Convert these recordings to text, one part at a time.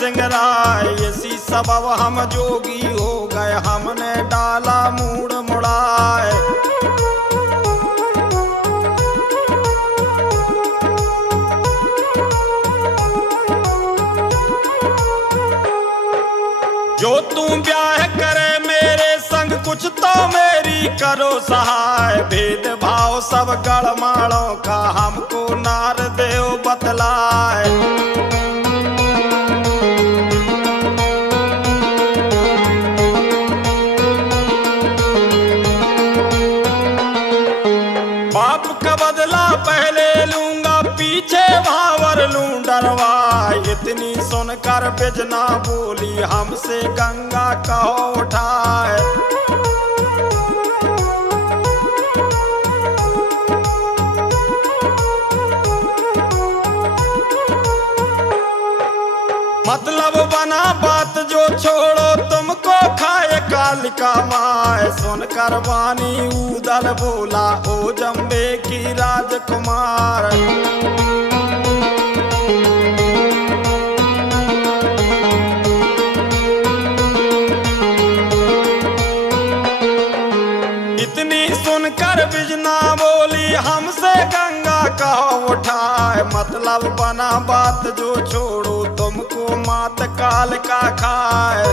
सिंह राय, इसी सबब हम जोगी हो गए, हमने डाला मूड मुड़ाए। जो तू ब्याह करे मेरे संग, कुछ तो मेरी करो सहाय। भेदभाव सब गड़माड़ों का हमको नार देव बतलाए। बाप का बदला पहले लूंगा, पीछे भावर लूं डरवा। इतनी सुनकर बिजना बोली, हमसे गंगा कहो उठाए। मतलब बना बात जो छोड़ो, तुमको खाए कालिका माए। सुनकर वाणी उदल बोला, ओ जम्बे की राजकुमार। इतनी सुनकर बिजना बोली, हमसे गंगा कहो उठाए। मतलब बना बात जो छोड़ो, तुमको मात काल का खाए।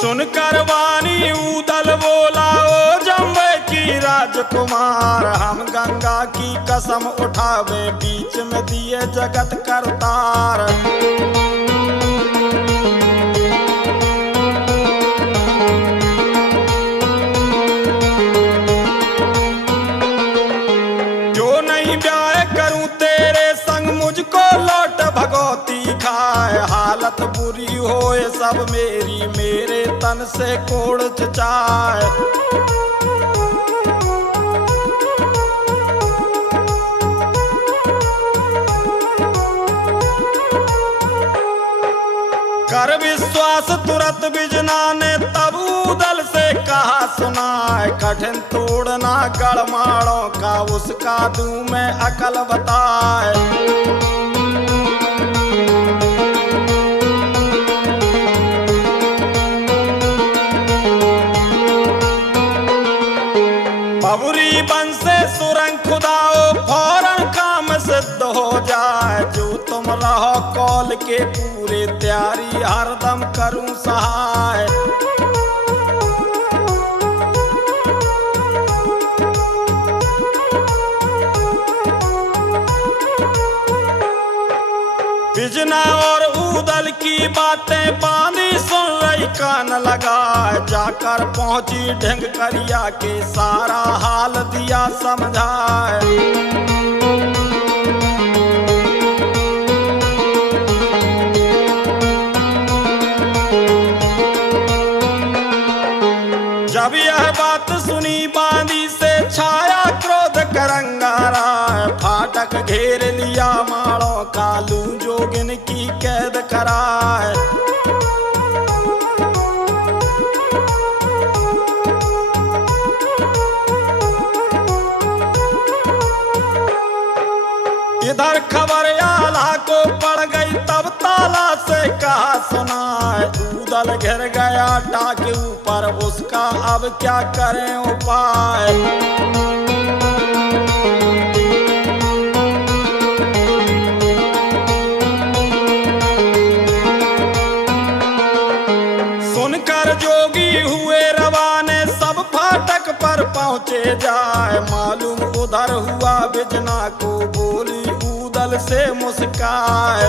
सुनकर वाणी उदल बोला, ओ जम्बे की राजकुमार। हम गंगा की कसम उठावे, बीच में दिए जगत करतार। जो नहीं ब्याह करूं तेरे संग, मुझको लौट भगवती खाए। हालत बुरी होए सब मेरी, मेरे तन से कोड़ चचाए। कर विश्वास तुरंत बिजना ने तब उदल से कहा सुनाए। कठिन तोड़ना गड़माड़ों का, उसका दूं मैं अकल बताए। बबुरी बन से सुरंग खुदाओ, फौरन काम सिद्ध हो जाए। जो तुम रहो कौल के पूरे, तैयारी हरदम करूं सहाय। बिजना और उदल की बातें बानी सुन रही कान लगाए। जाकर पहुंची ढंग करिया के, सारा हाल दिया समझाए। जब यह बात सुनी बांदी से, छाया क्रोध करंगारा। फाटक घेर लिया माड़ों का, लूं जोगिन की कैद कराए। इधर खबर आला को पड़ गई, तब ताला से कहा सुनाए। उदल घिर गया टाके ऊपर, उसका अब क्या करें उपाय। सुनकर जोगी हुए रवाने, सब फाटक पर पहुँचे जाए। मालूम उधर हुआ बिजना को, बोली उदल से मुस्काए।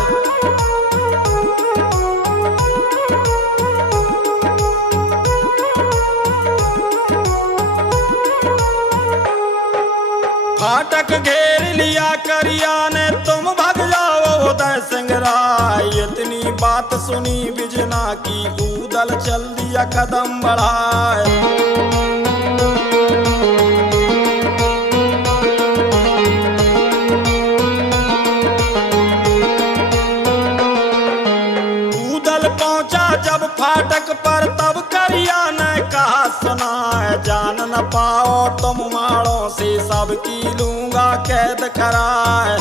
फाटक घेर लिया करिया ने, तुम भग जाओ उदय सिंह राय। इतनी बात सुनी बिजना की, उदल चल दिया कदम बढ़ाए। उदल पहुंचा जब फाटक पर, तब करिया ने कहा सुना। सुनाए, जान न पाओ तुम माड़ों से सबकी लूंगा कैद कराए।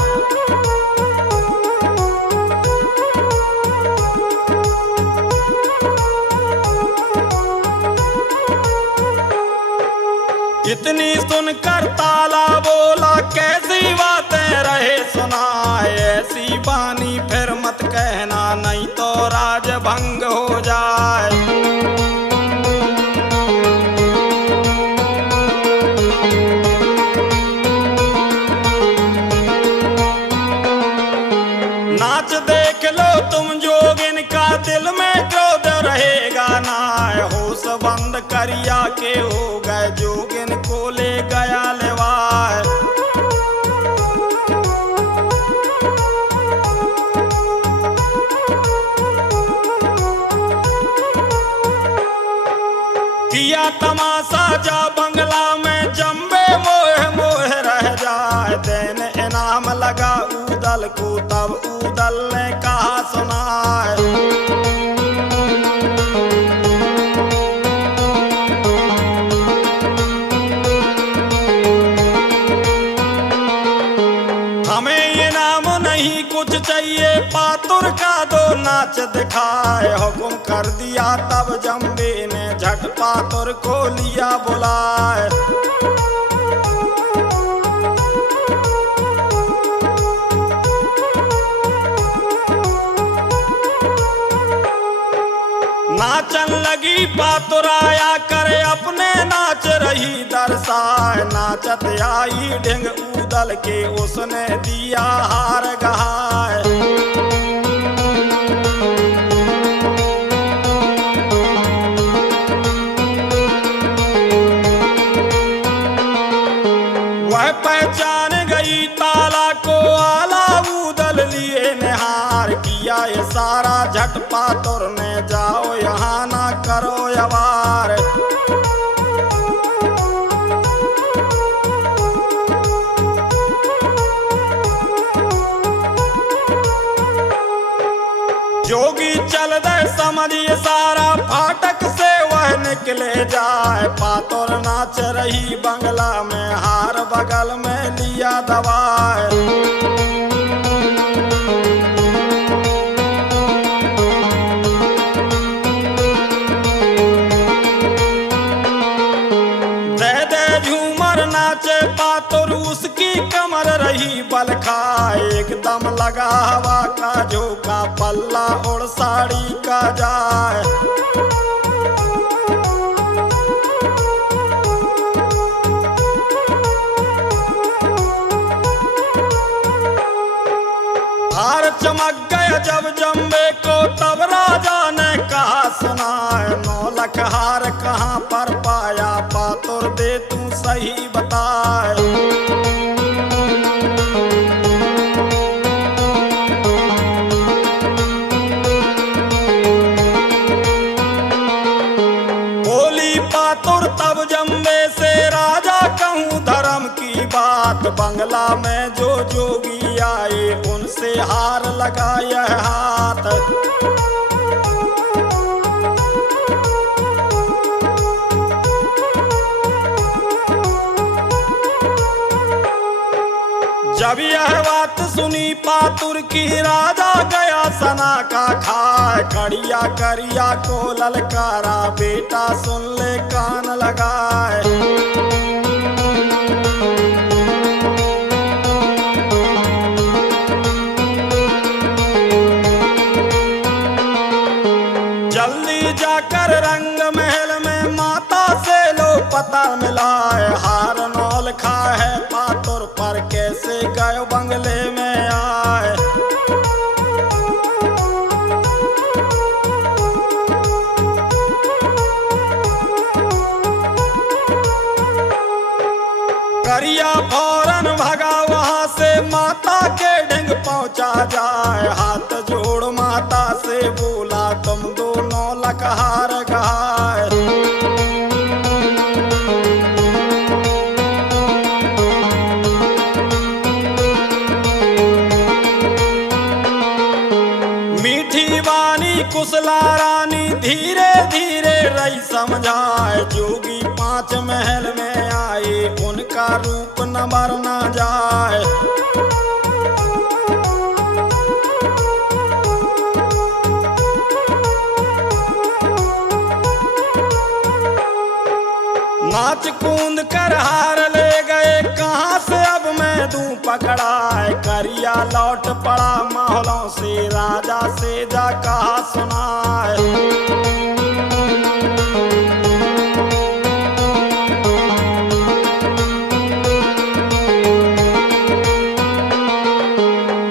इतनी सुनकर ताला बोला कैसी बातें रहे सुनाए, ऐसी बानी फिर मत कहना नहीं तो राज भंग हो जाए। नाच देख लो तुम जोगिन का दिल में क्रोध रहेगा ना, होश बंद करिया के हो गए जोगिन को ले गया लेवाए। किया तमाशा जा बंगला में जम्बे मोह मोह रह जाए, देन इनाम लगा उदल को तब उदल ने कहा सुनाए। हमें ये नाम नहीं कुछ चाहिए, पातुर का दो नाच दिखाए। हुक्म कर दिया तब जम्बे ने झट पातुर को लिया बुलाए। नाचन लगी पातुर आया करे अपने नाच रही दर्शाए, नाचत आई ढिंग उदल के उसने दिया हार गहाए। वह पहचान गई ताला को आला उदल लिए निहार, किया ये सारा झट पातुर ने जाओ यहाँ ना करो यवार। जोगी चल दे समझिए सारा फाटक से वह निकले जाए, पातुर नाच रही बंगला में हार बगल में लिया दबाए। नाचे पातुर उसकी कमर रही बल खाए, एकदम लगा हवा का झोंका पल्ला उड़ साड़ी का जाए। हार चमक गया जब जम्बे को तब राजा ने कहा सुनाए, 9 लाख हार कहाँ पर पाया पातुर दे तू सही बताए। बोली पातुर तब जम्बे से राजा कहूँ धर्म की बात, बंगला में जो जोगी आए उनसे हार लगा यह हाथ। जब यह बात सुनी पातुर की राजा गया सना का खाए, कड़िया करिया को ललकारा बेटा सुन ले कान लगाए। जल्दी जाकर रंग महल में माता से लो पता मिलाए, हार नौल खा है पातुर पर कैसे गए बंगले में आए। करिया फौरन भगा वहां से माता के ढंग पहुंचा जाए, हाथ जोड़ माता से बोला तुम दोनों लकहार गहाए। मीठी वाणी कुशला रानी धीरे धीरे रही समझाए, जोगी पांच महल में आए, उनका रूप न मरना जाए। नाच कूद कर हार ले गए, कहाँ से अब मैं दूं पकड़ाए। करिया लौट पड़ा महलों से, राजा से जा कहा सुनाए।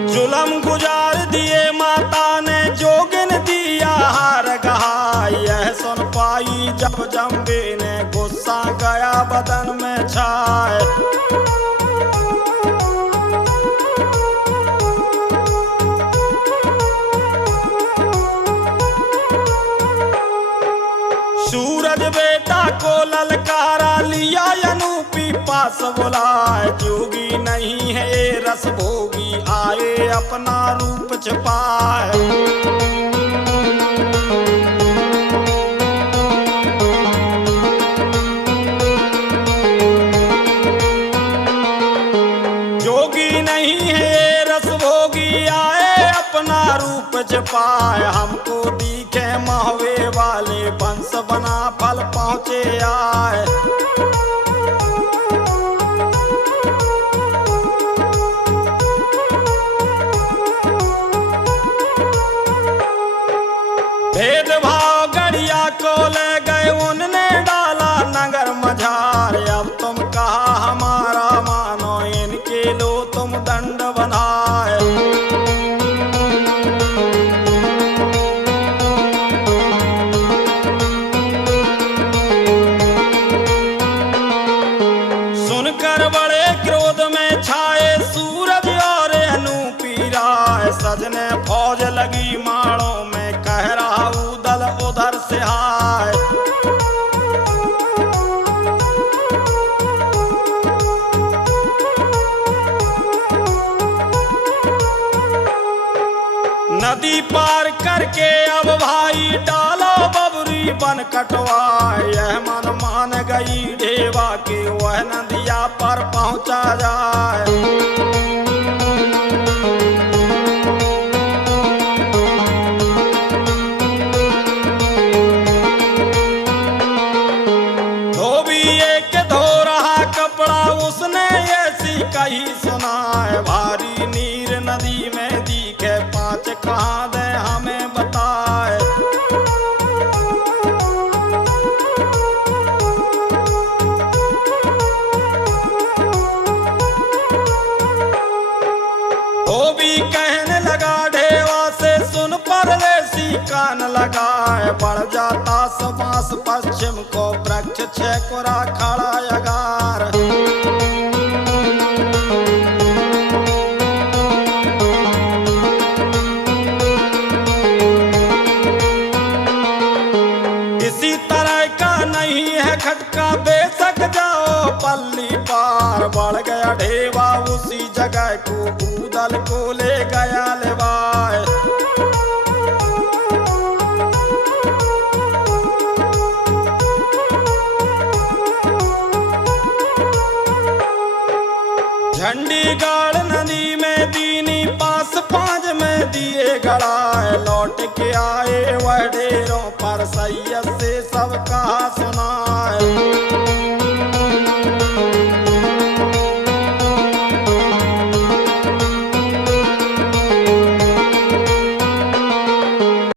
जुलम गुजार दिए माता ने, जोगिन दिया हार गहाई। यह सुन पाई जब जम्बे ने, गुस्सा गया बदन में छाए। सूरज बेटा को ललकारा, लिया अनूपी पास बुलाए। जोगी नहीं है रस भोगी, आए अपना रूप छिपाए। जोगी नहीं है रस भोगी, आए अपना रूप छिपाए। हमको दिखे महवे वाले, वंश बना फल पहुँचे आए। भेदभाव गड़िया को ले गए, उनने डाला नगर मझार। अब तुम कहा हमारा मानो, इनके लो तुम दंड बनाए। सुनकर बड़े क्रोध में छाए, सूरज और अनूपी राय। सजने फौज लगी माड़ों में, कह रहा उदल उधर से हाय। नदी पार करके अब भाई, डालो बबरी बन कटवाए। यह मन मान गई ढेवा के, वह नदिया पर पहुंचा जाए। धोबी एक धो रहा कपड़ा, उसने ऐसी कही सुनाए। भारी नीर नदी में दिखे, पांच कहाँ दे हमें बताए। धोबी कहने लगा ढेवा से, सुन परदेसी कान लगाए। बढ़ जाता समास पश्चिम को, वृक्ष छेकुरा खड़ा यगार। इसी तरह का नहीं है खटका, बेशक जाओ पल्ली पार। बढ़ गया ढेवा उसी जगह को, उदल को ले गया लेवाए। झंडीगढ़ नदी में दीनी, पास पांच में दिए गड़ाए। लौट के आए वह ढेरों पर, सैयद से सब कहा